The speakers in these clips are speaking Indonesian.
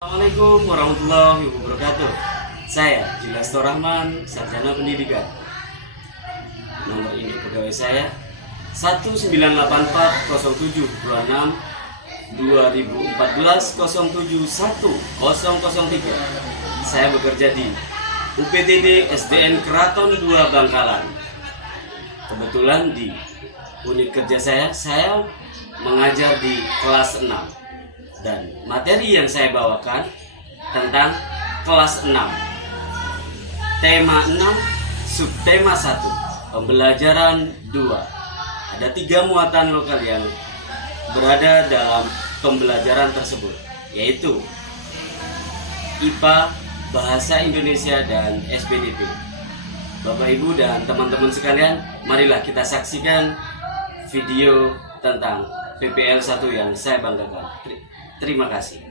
Assalamualaikum warahmatullahi wabarakatuh. Saya Julius Rahman, Sarjana Pendidikan. Nomor ini pegawai saya 198407214071003. Saya bekerja di UPTD SDN Keraton 2 Bangkalan. Kebetulan di unit kerja saya mengajar di kelas 6. Dan materi yang saya bawakan tentang kelas 6. Tema 6, subtema 1, pembelajaran 2. Ada 3 muatan lokal yang berada dalam pembelajaran tersebut, yaitu IPA, Bahasa Indonesia, dan SPDP. Bapak Ibu dan teman-teman sekalian, marilah kita saksikan video tentang PPL 1 yang saya banggakan. Terima kasih.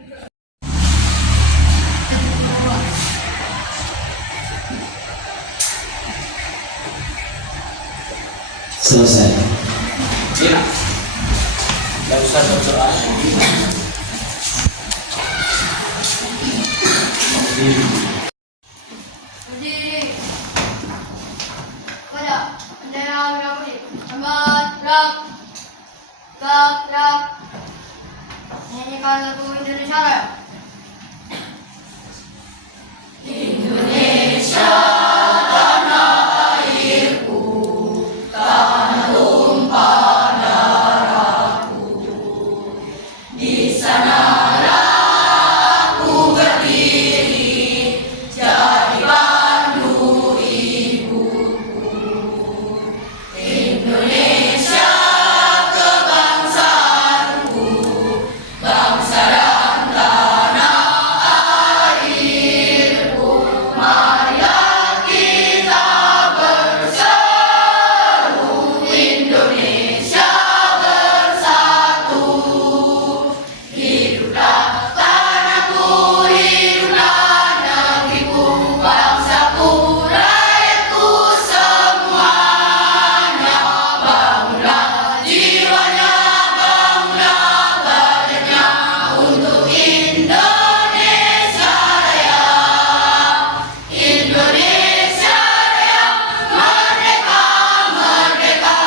Selesai. Iya. Gak usah berdoa. Berdiri. Pada bendera merah putih. Selamat gerak. Nyanyikan lagu Indonesia Raya. Indonesia tanah airku, tanah tumpah darahku. Di sanalah aku berdiri, jadi pandu ibuku. Indonesia kebangsaanku, bangsa dan tanah airku. Marilah kita berseru, Indonesia bersatu. Hiduplah tanahku, hiduplah negeriku, bangsaku, rakyatku semuanya. Bangunlah jiwanya, bangunlah badannya untuk Indonesia Raya. Indonesia Raya, merdeka, merdeka,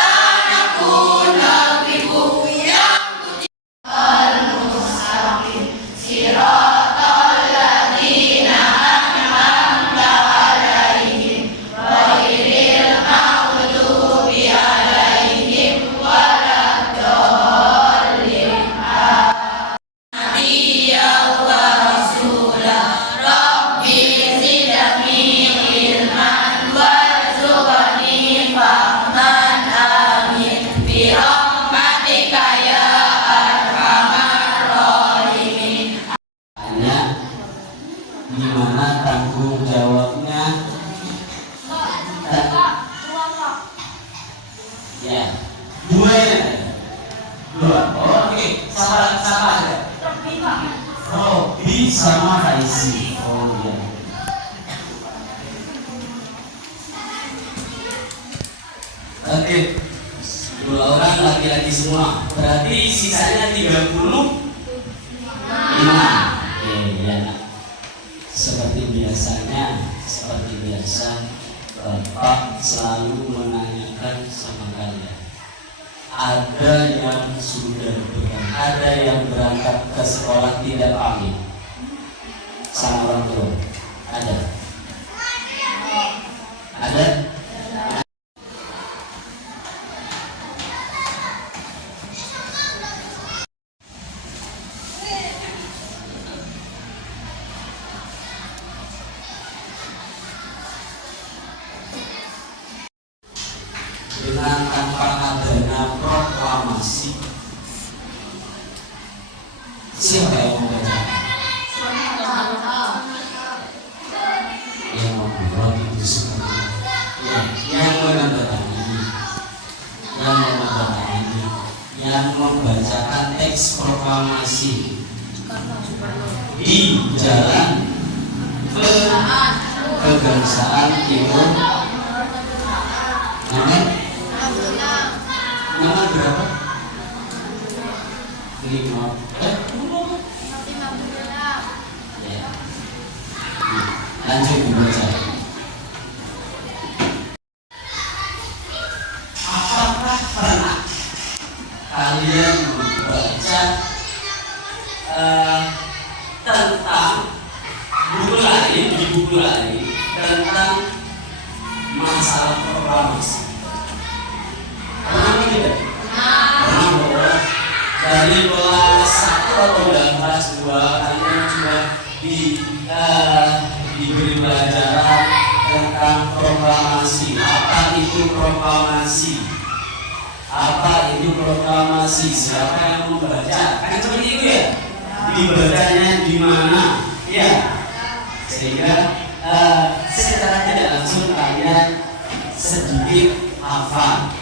tanahku, negeriku yang al-mustaqim. Siratal ladzina an'amta 'alaihim ghairil maghdubi 'alaihim waladdallin. Nabiyya wa rasulah, Rabbi zidni ilman warzuqni fahman, amin. Bi rahmatika ya arhamar rahimin. Tanya, gimana tanggung jawabnya? Ya, dua ya. Dua. Oke, sama ada. Robi sama Raisi. Oh iya. Oke, dua orang laki-laki semua. Berarti sisanya 35. Oke, ya. Seperti biasa, Bapak selalu menanyakan sama kalian. Ada yang sudah berangkat, ada yang berangkat ke sekolah tidak pamit sama orang tua. Ada? Ada? Dengan tanpa adanya proklamasi, siapa yang membaca? Yang membuat itu seperti ya, yang menandatangani, yang membacakan teks proklamasi di Jalan Kebangsaan Timur. Nama berapa? 5. Lanjut dibaca. Apakah pernah kalian membaca tentang buku lain, di buku lain tentang masalah proklamasi? Pernah tidak? Pernah bahwa dari kelas 1 atau dari kelas 2 kalian sudah diberi pelajaran tentang proklamasi. Apa itu proklamasi? Apa itu proklamasi? Siapa yang membaca? Kan seperti itu ya? Dibacanya di mana? Ya. Sehingga secara tidak langsung kalian sedikit hafal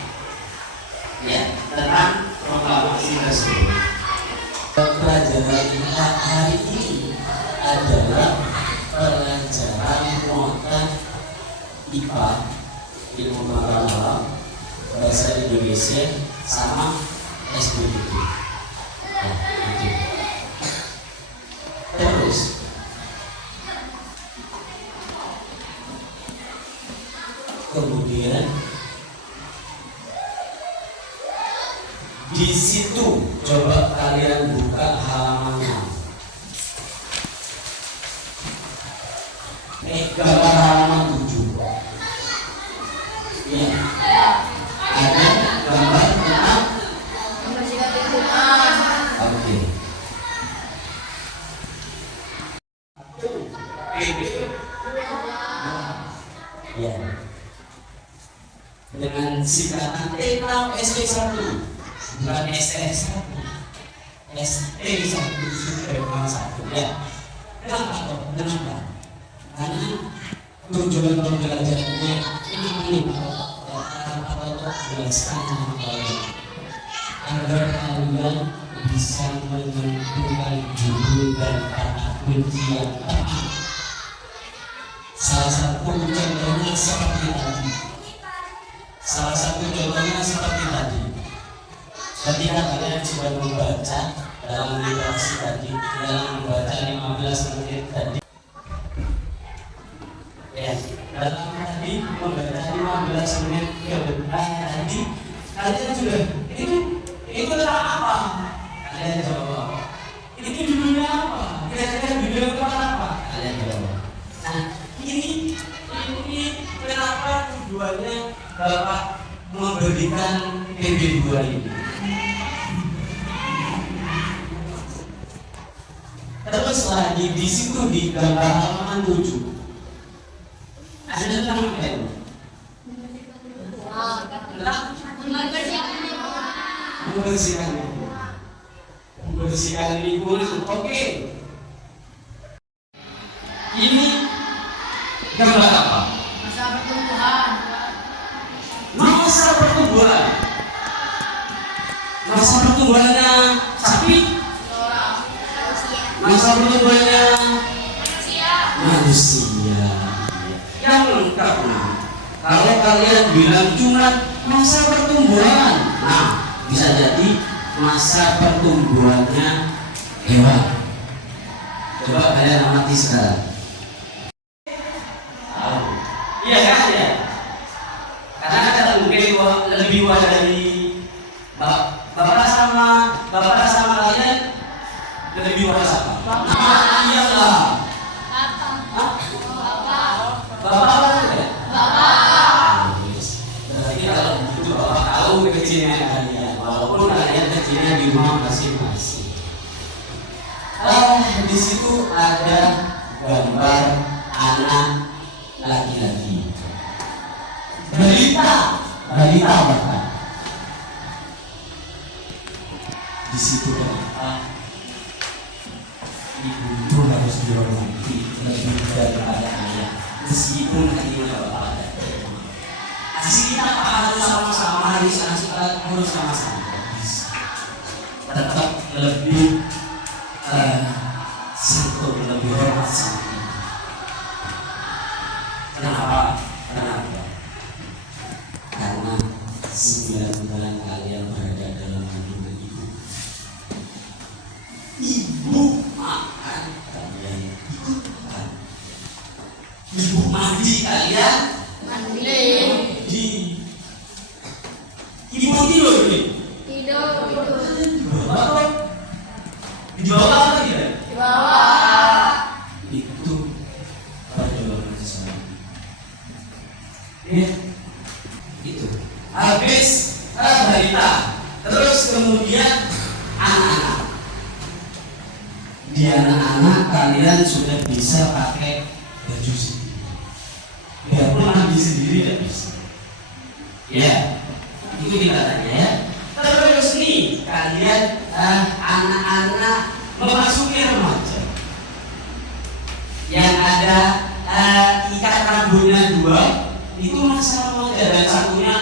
ya tentang proklamasi tersebut. Pelajaran kita hari ini adalah pelajaran mata IPA, ilmu pengetahuan alam, bahasa Indonesia, sama SBDP. Nah, itu. Terus kemudian di situ coba kalian buka halamannya. Gambar halaman 7. Ya. Ada gambar tentang Membersihkan lingkungan. oke. Ya. Dengan singkatan tentang ST1, bukan SS1, ST1 ya. Kenapa? Karena tujuan pembelajarannya ini untuk menjelaskan agar kalian bisa menentukan judul dan kata kunci yang tepat. Salah satu contohnya seperti tadi. Ketika kalian sudah membaca dalam literasi tadi, dalam membaca 15 menit tadi, ya, dalam tadi membaca 15 menit ke depan tadi, kalian sudah itu tentang apa? Kalian jawab. Itu judulnya apa? Kira-kira judulnya apa? Kalian jawab. Nah, ini kenapa tujuannya Bapak memberikan PB2 ini? Terus lagi di situ di gambar halaman 7 ada tentang apa itu? Membersihkan lingkungan. Oke. Ini gambar apa? Masa pertumbuhan. Masa pertumbuhan. Masa pertumbuhannya sapi. Masa pertumbuhannya manusia. Yang lengkap. Kalau kalian bilang cuma masa pertumbuhan, nah bisa jadi masa pertumbuhannya hewan. Coba kalian amati sekarang. Iya kan ya? Karena ada mungkin lebih luas dari bapak sama kalian lebih luas apa? Iya lah. Bapak apa ya? Berarti kalau begitu bapak tahu kecilnya kalian, walaupun kalian kecilnya di rumah masing-masing. Di situ ada gambar anak laki-laki. Balita bahkan. Di situ kenapa ibu itu harus dihormati lebih daripada ayah, meskipun hatinya bapak ada. Asli kita harus sama-sama, harus sama-sama. Tetap lebih satu lebih hormat sama ibu. Kenapa? Karena 9 bulan kalian berada dalam kandungan ibu. Ibu makan, kalian ikut makan. Ibu tidur ini. Tidur. Di bawah apa tidak? Di bawah. Itu perjuangan seseorang. Ya, itu. Habis balita, terus kemudian anak-anak. Di anak-anak kalian sudah bisa pakai baju sendiri. Biarpun mandi sendiri tidak bisa. Ya, itu kita tanya ya. Terus nih kalian anak-anak memasuki remaja yang ada ikat rambutnya 2 itu masa remaja dan satunya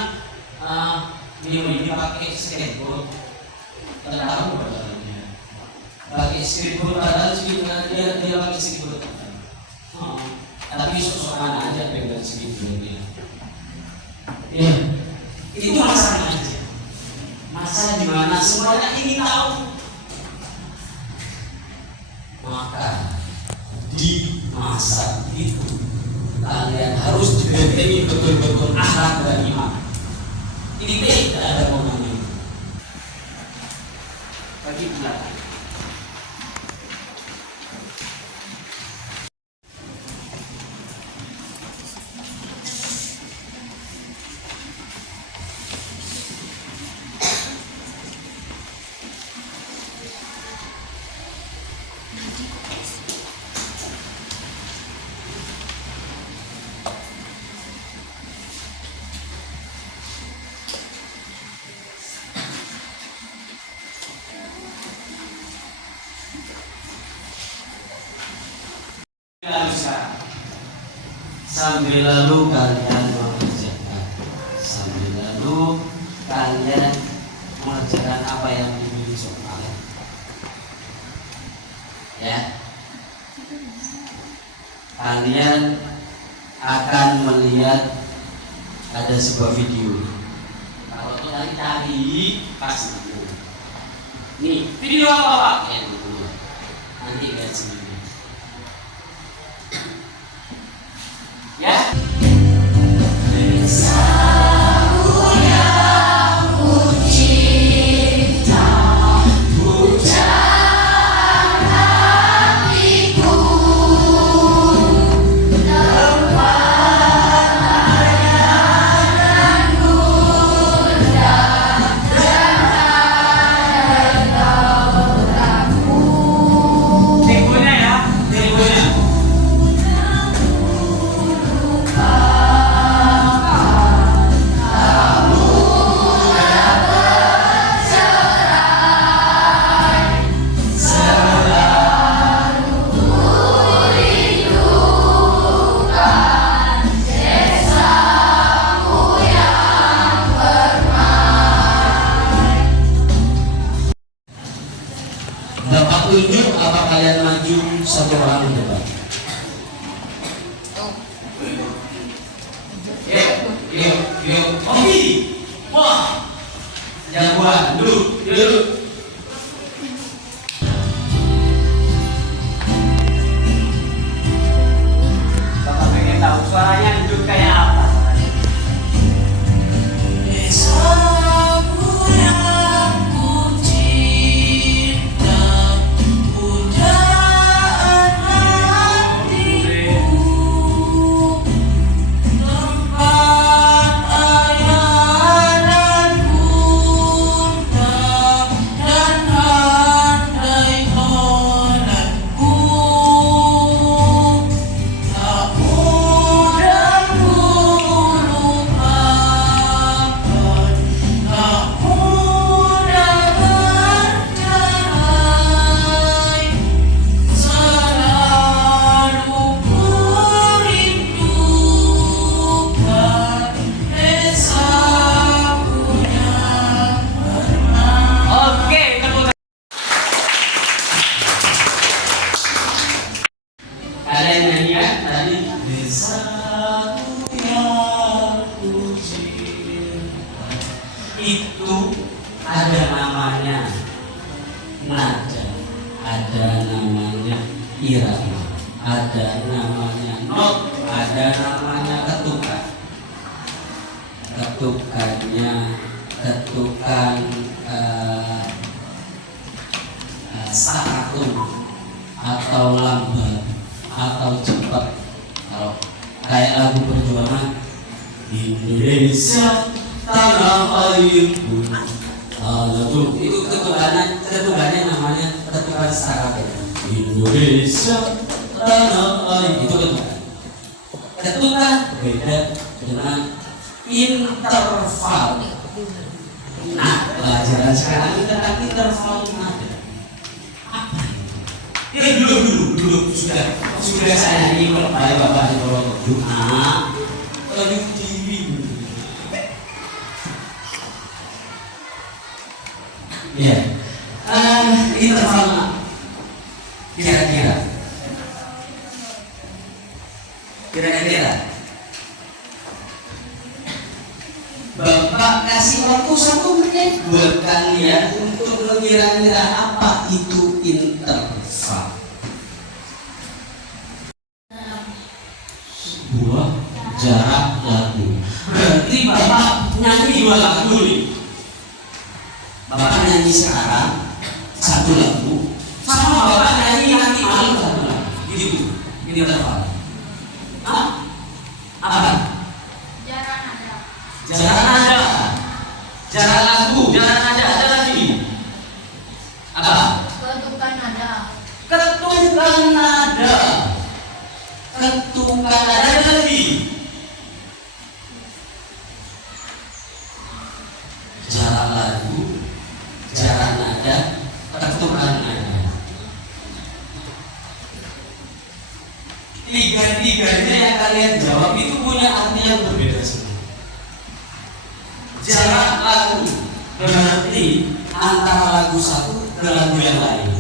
ini pakai skateboard. Tidak tahu padahal pakai skateboard padahal dia pakai skateboard. Tapi sok-sokan aja pegang skateboardnya. Ya, itu masa remaja. Masa dimana semuanya ingin tahu. Maka di masa itu kalian harus dibentengi betul-betul akhlak dan iman. Ini tidak ada momennya. Bagi belakang. Sambil lalu kalian mengerjakan, sambil lalu kalian mengerjakan apa yang dimiliki soal. Ya, kalian akan melihat ada sebuah video. Kalau kalian cari pasti nih video apa Pak? Ya, nanti lihat sendiri. Ya. Bapak tunjuk apa kalian maju satu orang ke depan. Yuk. Oke. Wah. Jagoan. Duduk. Bapak pengen tahu suaranya duduk kayak apa? Kalian nyanyikan tadi Desaku yang kucinta. Itu ada namanya nada, ada namanya irama, ada namanya not, ada namanya ketukan. Ketukannya ketukan satu atau lambat atau cepat. Kalau kayak lagu perjuangan Indonesia tanah airku, itu ketukannya namanya ketukan sarap. Indonesia tanah air, itu ketukan. Ketukan beda dengan interval. Nah, pelajaran sekarang ini tentang interval nada. Apa ini? Dulu sudah saya nyanyi kalau bapak di bawah doa lagi TV. Ya, interval kira-kira Bapak kasih waktu 1 menit buat kalian untuk mengira-ngira apa itu interval. Sebuah jarak lagu. Berarti Bapak nyanyi 2 lagu nih. Bapak nyanyi sekarang 1 lagu, sama Bapak nyanyi nanti malam 1 lagu. Gitu. Ini interval. Hah? Apa? Jarak nada. Jarak nada, jarak lagu, jarak nada, ada lagi. Apa? Ketukan nada. Ketukan nada, ketukan nada, ada lagi. Jarak lagu, jarak nada, ketukan nada. Tiga-tiganya yang kalian jawab itu punya arti yang berbeda semua. Jarak lagu berarti antara lagu satu ke lagu yang lain.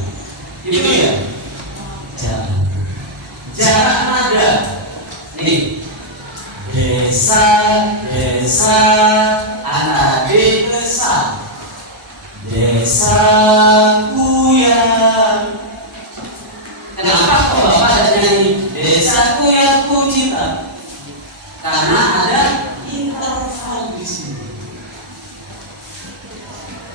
Itu ya. Jarak nada. Nih. Desa, desa, anak desa. Desaku yang. Kenapa kok Bapak ada nyanyi desaku yang ku cinta? Karena ada interval di sini.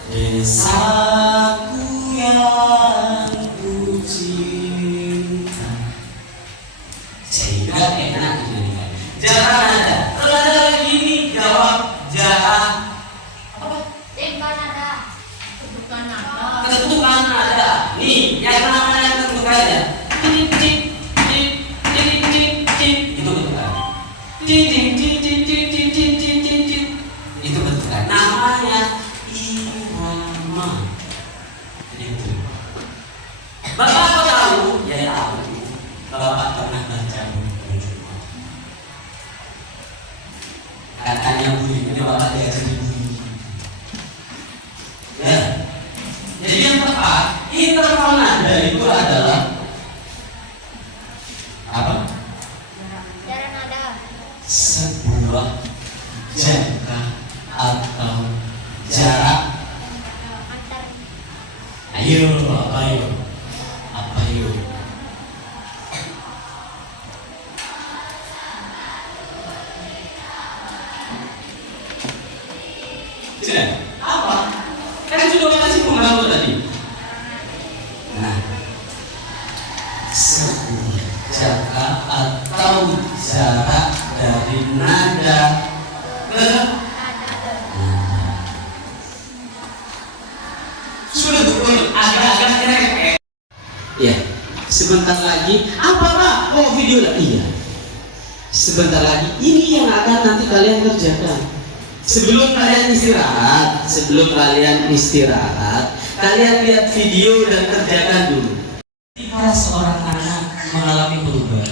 Desaku yang ku cinta, sehingga enak dinyanyikan. Jarak nada. Kalau ada lagi ini jawab jarak apa? Ketukan nada. Ketukan nada. Ketukan nada. Nih, yang namanya ketukannya. Itu ketukan. Itu ketukan. Namanya irama. Itu. Bapak kok tahu? Ya tahu. Bapak pernah baca buku. Katanya bunyi itu Bapak diajari bunyi. Ya. Jadi yang tepat interval nada itu adalah apa? Jarak nada. Sebuah jangka atau jarak. Antar. Ayo, apa yuk? Apa yuk? Sudah? Apa? Kan sudah kasih pembantu tadi. Nah, sebuah jangka atau jarak dari nada ke nada. Sudah betul, agak-agak nyerempet. Ya, sebentar lagi. Apa Pak? Oh video lah. Iya. Sebentar lagi. Ini yang akan nanti kalian kerjakan. Sebelum kalian istirahat, kalian lihat video dan kerjakan dulu. Ketika seorang anak mengalami perubahan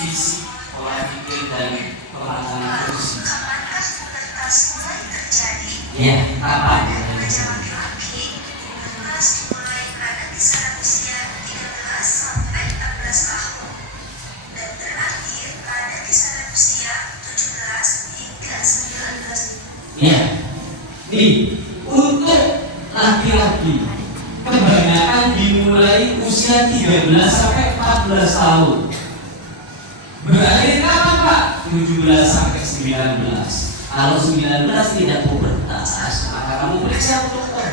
fisik, pola pikir dan kematangan fungsi. Ya, kapan? Ya, nih untuk laki-laki kebanyakan dimulai usia 13 sampai 14 tahun. Berakhir kapan Pak? 17 sampai 19. Kalau 19 tidak pubertas, maka kamu periksa ke dokter.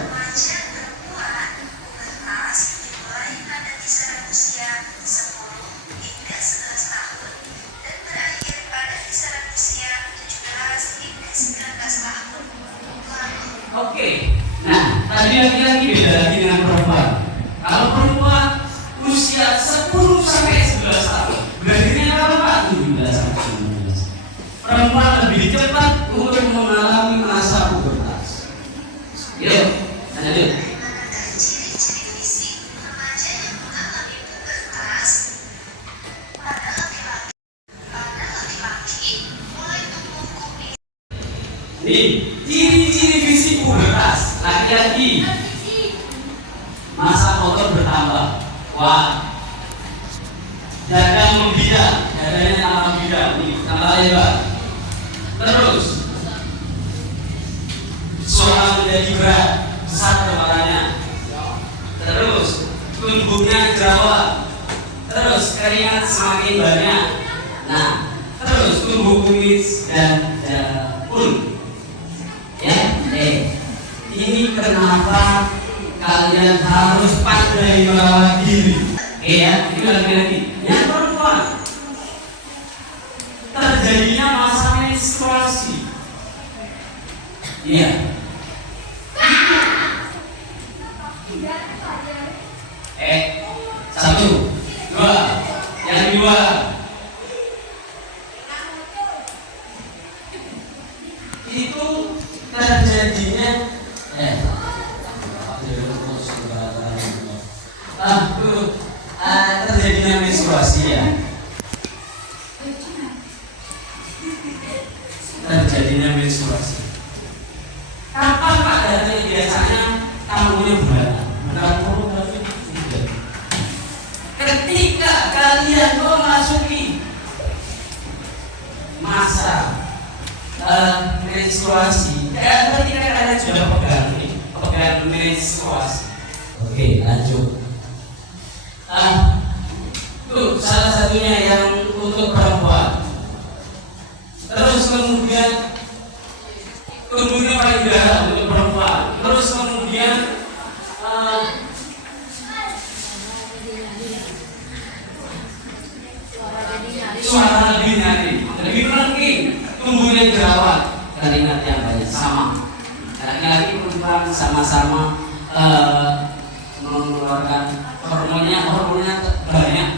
Oke, nah tadi laki-laki beda lagi dengan perempuan. Kalau perempuan usia 10 sampai 11 tahun, berarti ini apa Pak? 17 sampai 19. Perempuan lebih cepat untuk mengalami masa pubertas. Yuk, lanjut. Nih, ciri-ciri fisik pubertas laki-laki, masa otot bertambah, wah, dada membidang, dadanya tambah membidang, nih tambah lebar. Terus suara menjadi berat, besar kepalanya. Terus tubuhnya jerawat. Terus keringat semakin banyak. Nah, terus tumbuh kumis dan daun. Ya, ini kenapa kalian harus pandai merawat diri? Ya, ini lagi-lagi. Yang perempuan terjadinya masa menstruasi. Iya. Satu, dua, yang kedua. Itu terjadinya terjadinya menstruasi ya. Terjadinya menstruasi. Kapan Pak datang? Biasanya tamunya bulanan. Bukan pornografi tidak. Ketika kalian memasuki masa menstruasi, ketika kalian sudah pegang menstruasi. Oke, lanjut. Tuh salah satunya yang untuk perempuan. Terus kemudian tumbuhnya payudara untuk perempuan. Terus kemudian suara lebih nyaring, lebih melengking, tumbuhnya jerawat, keringat yang banyak, sama. Laki-laki perempuan sama-sama mengeluarkan hormonnya banyak,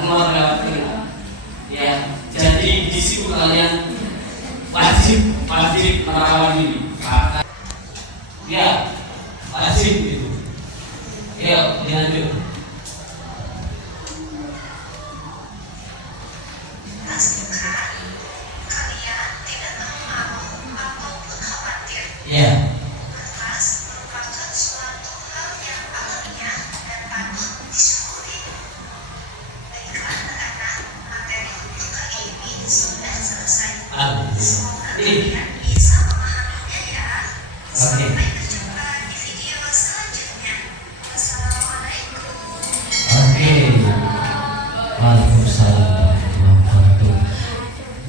keluar lewat keringat. Ya, jadi di situ kalian wajib merawat diri. Ya, wajib gitu. Yuk, dilanjut. Ya.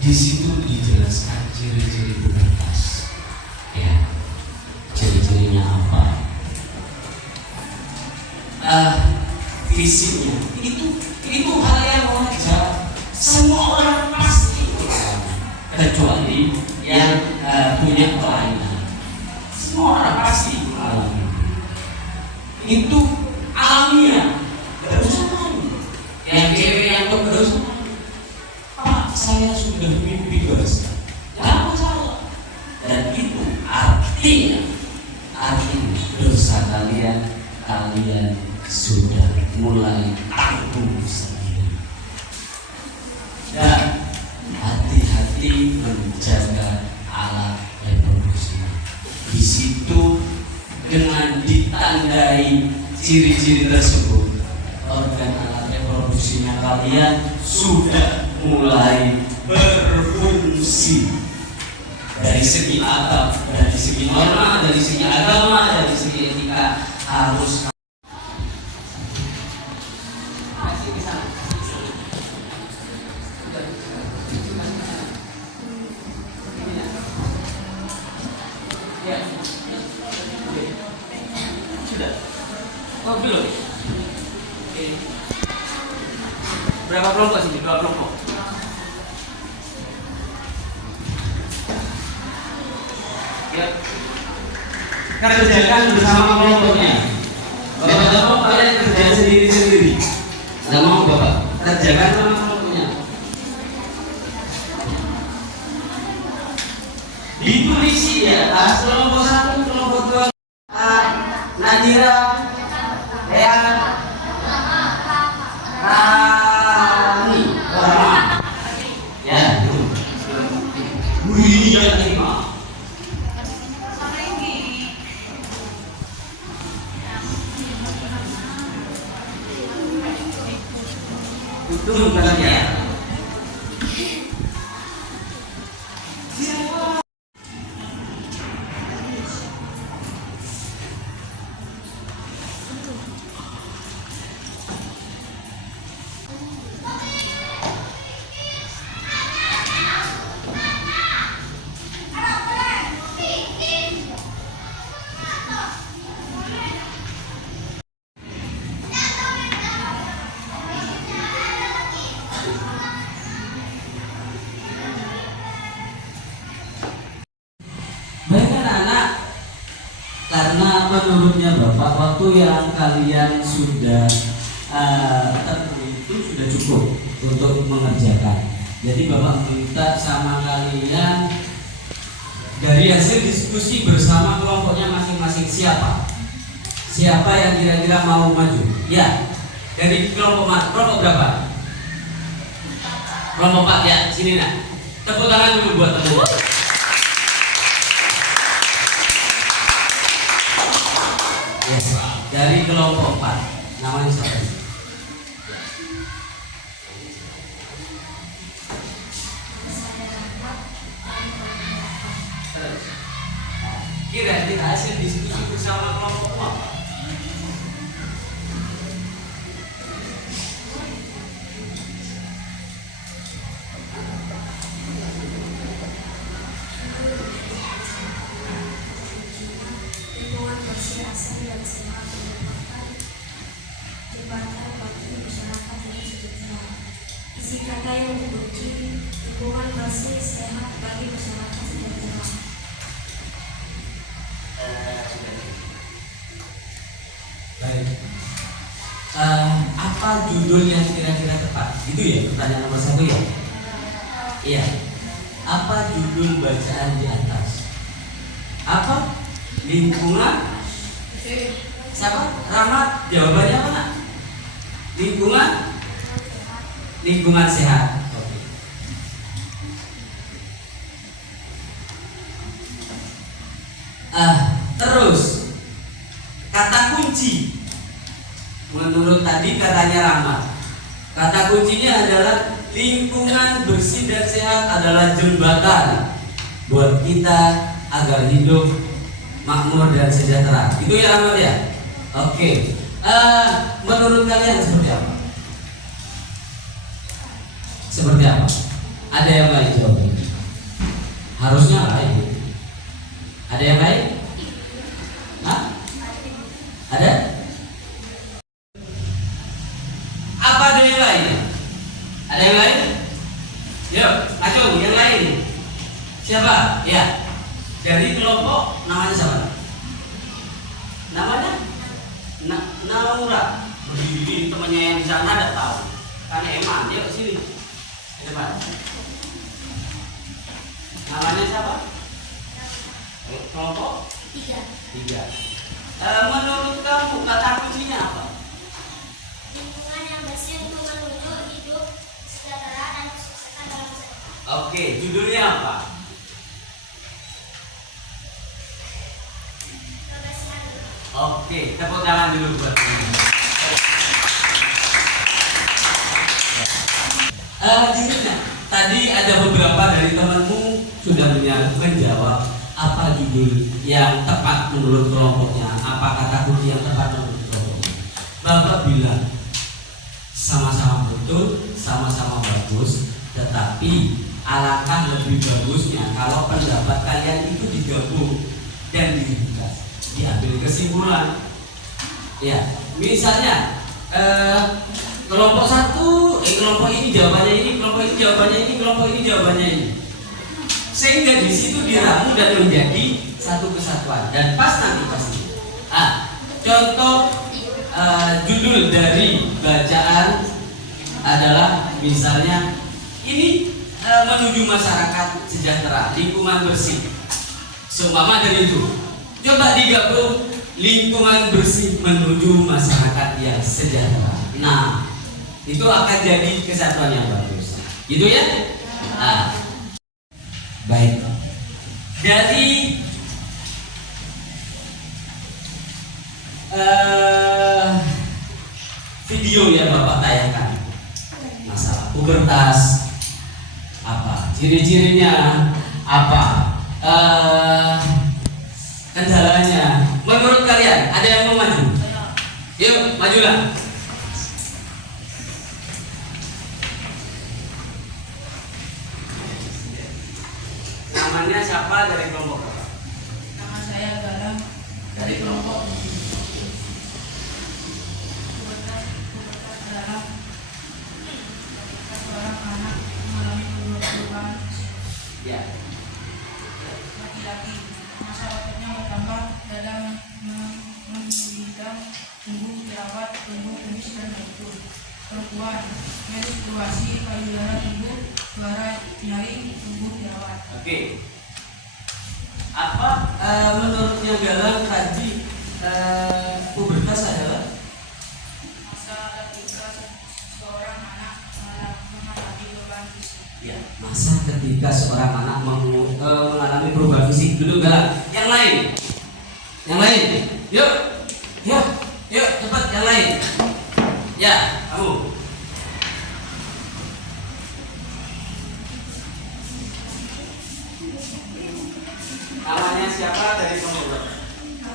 Di situ dijelaskan ciri-ciri pubertas. Ya, ciri-cirinya apa? Fisiknya itu hal yang wajar. Semua orang pasti mengalami, kecuali yang punya kelainan. Semua orang pasti mengalami. Itu alamiah. Gak usah malu. Yang cewek yang berusaha, Pak, saya sudah mimpi dosa. Jangan masalah. Dan itu artinya dosa kalian sudah mulai tanggung sendiri. Dan hati-hati menjaga alat reproduksi. Di situ dengan ditandai ciri-ciri tersebut, organ alat reproduksinya kalian sudah mulai berfungsi. Dari segi adab, dari segi norma, dari segi agama, dari segi etika harus Sudah. Oh belum. Oke. Berapa kelompok sini? 2 kelompok. Ya. Kerjakan bersama kelompoknya. Bapak-bapak kalian kerja sendiri-sendiri. Nggak mau bapak? Kerjakan sama kelompoknya. Ditulis di atas kelompok 1, kelompok 2, Nadira, Ea, Rani, Rama. Ya, itu. Wih, jangan terima. Itu bukan ya. Baik anak-anak, karena menurutnya Bapak waktu yang kalian sudah tempuh itu sudah cukup untuk mengerjakan. Jadi Bapak minta sama kalian dari hasil diskusi bersama kelompoknya masing-masing siapa? Siapa yang kira-kira mau maju? Ya, dari kelompok berapa? Kelompok 4 ya, sini nak. Tepuk tangan dulu buat teman. Yes, dari kelompok 4 namanya siapa? Kira-kira hasil diskusi bersama kelompok apa? Isi kata yang dikunci lingkungan bersih sehat bagi masyarakat sejahtera. Baik. Apa judul yang kira-kira tepat? Itu ya pertanyaan nomor 1 ya. Iya. Apa judul bacaan di atas? Apa? Lingkungan. Siapa? Rahmat. Jawabannya apa nak? Lingkungan sehat. Oke. Terus kata kunci menurut tadi katanya Rahmat. Kata kuncinya adalah lingkungan bersih dan sehat adalah jembatan buat kita agar hidup makmur dan sejahtera. Itu ya Rahmat ya. Oke. Menurut kalian seperti apa? Seperti apa? Ada yang lain jawabnya? Harusnya lain. Ada yang lain? Hah? Ada? Apa ada yang lain? Ada yang lain? Yuk, Acung, yang lain. Siapa? Ya. Dari kelompok namanya siapa? Namanya? Naura. Berdiri temannya yang di sana ada tahu. Kan Eman, dia ke sini. Ke depan. Namanya siapa? Kelompok 3. Menurut kamu kata kuncinya apa? Lingkungan yang bersih untuk menuju hidup sejahtera dan kesuksesan dalam masyarakat. Oke, judulnya apa? Kebersihan dulu. Oke, tepuk tangan dulu buat ini. Judulnya tadi ada beberapa dari temanmu sudah menjawab apa judul yang tepat menurut kelompoknya, apa kata kunci yang tepat menurut kelompoknya. Bapak bilang sama-sama betul, sama-sama bagus, tetapi alangkah lebih bagusnya kalau pendapat kalian itu digabung dan diringkas, diambil kesimpulan. Ya, misalnya kelompok satu, kelompok ini jawabannya ini, kelompok ini jawabannya ini, kelompok ini jawabannya ini. Sehingga di situ diramu dan menjadi satu kesatuan dan pas nanti pasti. Contoh judul dari bacaan adalah misalnya ini menuju masyarakat sejahtera, lingkungan bersih. Seumpama dari itu, coba digabung lingkungan bersih menuju masyarakat yang sejahtera. Nah, itu akan jadi kesatuan yang bagus. Gitu ya? Baik. Dari video yang Bapak tayangkan, masalah pubertas, apa ciri-cirinya, apa kendalanya. Menurut kalian ada yang mau maju? Yuk, majulah. Namanya siapa dari kelompok Bapak? Nama saya Galang dari kelompok pubertas adalah ketika seorang anak mengalami perubahan Ya. laki-laki, masa otaknya bertambah, dada membidang, tumbuh jerawat, tumbuh kumis dan batu. Perempuan, menstruasi, payudara tumbuh, suara nyaring, tumbuh jerawat. Oke. Apa menurutnya Galang tadi pubertas adalah? Masa ketika seorang anak mengalami perubahan fisik. Ya, masa ketika seorang anak mengalami perubahan fisik. Duduk Galang. Yang lain. Yang lain. Yuk. Yuk. Yuk, cepat yang lain. Ya, kamu. Namanya siapa dari kelompok?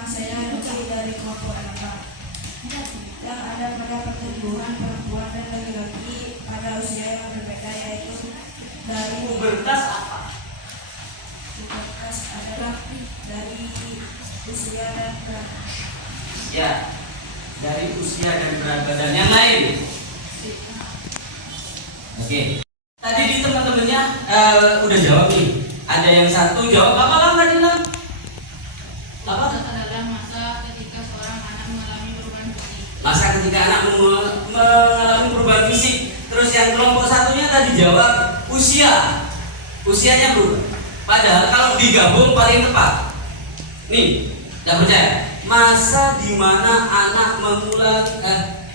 Saya Luki dari kelompok anak yang ada pada pertumbuhan perempuan dan laki-laki pada usia yang berbeda, yaitu dari Pubertas apa? pubertas adalah dari usia dan berat. Ya, dari usia dan berat badan. Yang lain. Oke. Tadi di teman-temannya udah jawab nih. Ada yang satu jawab apa lah tadi lah? Apa? Pubertas adalah masa ketika seorang anak mengalami perubahan fisik. Masa ketika anak mengalami perubahan fisik. Terus yang kelompok satunya tadi jawab usia. Usianya berubah. Padahal kalau digabung paling tepat. Nih, tidak percaya? Masa di mana anak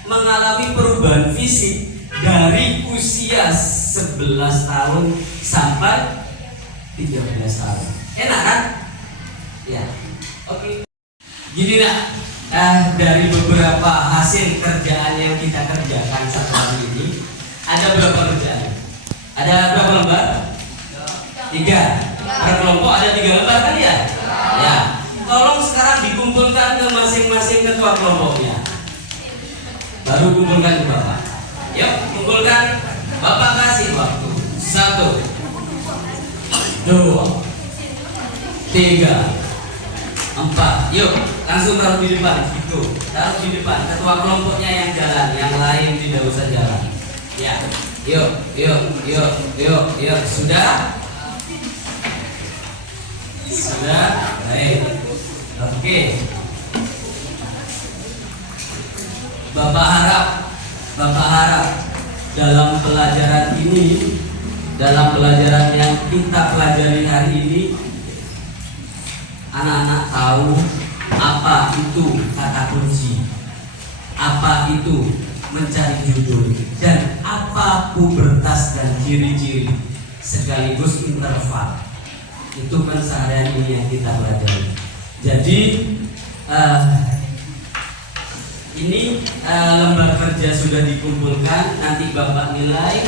mengalami perubahan fisik dari usia 11 tahun sampai 13 tahun. Enak kan? Ya. Oke. Gini nak, dari beberapa hasil kerjaan yang kita kerjakan satu hari ini, ada berapa kerjaan? Ada berapa lembar? 3. Per kelompok ada 3 lembar kan ya? Ya. Tolong sekarang dikumpulkan ke masing-masing ketua kelompoknya. Baru kumpulkan ke Bapak. Yuk, kumpulkan. Bapak kasih waktu. 1, 2, 3, 4. Yuk, langsung taruh di depan. Gitu. Taruh di depan. Ketua kelompoknya yang jalan, yang lain tidak usah jalan. Ya. Yuk. Sudah? Sudah? Baik. Oke. Bapak harap dalam pelajaran ini, dalam pelajaran yang kita pelajari hari ini, anak-anak tahu apa itu kata kunci, apa itu mencari judul, dan apa pubertas dan ciri-ciri sekaligus interval. Itu kan seharian ini yang kita pelajari. Jadi ini lembar kerja sudah dikumpulkan. Nanti Bapak nilai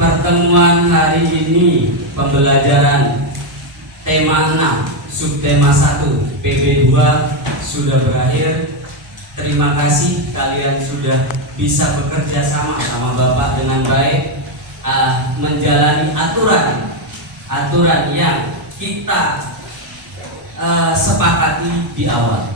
pertemuan hari ini. Pembelajaran tema 6 subtema 1 PB2 sudah berakhir. Terima kasih kalian sudah bisa bekerja sama Bapak dengan baik, menjalani aturan yang kita sepakati di awal.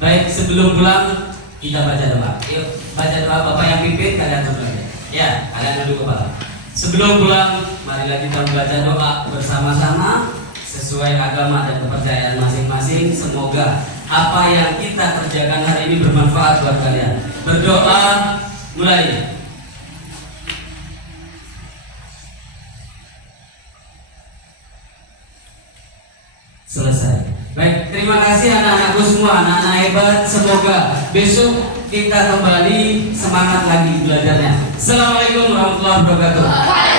Baik, sebelum pulang kita baca doa. Yuk, baca doa. Bapak yang pimpin, kalian belajar. Ya, kalian duduk kepala. Sebelum pulang, marilah kita membaca doa bersama-sama sesuai agama dan kepercayaan masing-masing. Semoga apa yang kita kerjakan hari ini bermanfaat buat kalian. Berdoa, mulai. Selesai. Baik, terima kasih anak-anakku semua, anak-anak hebat. Semoga besok kita kembali semangat lagi belajarnya. Assalamualaikum warahmatullahi wabarakatuh.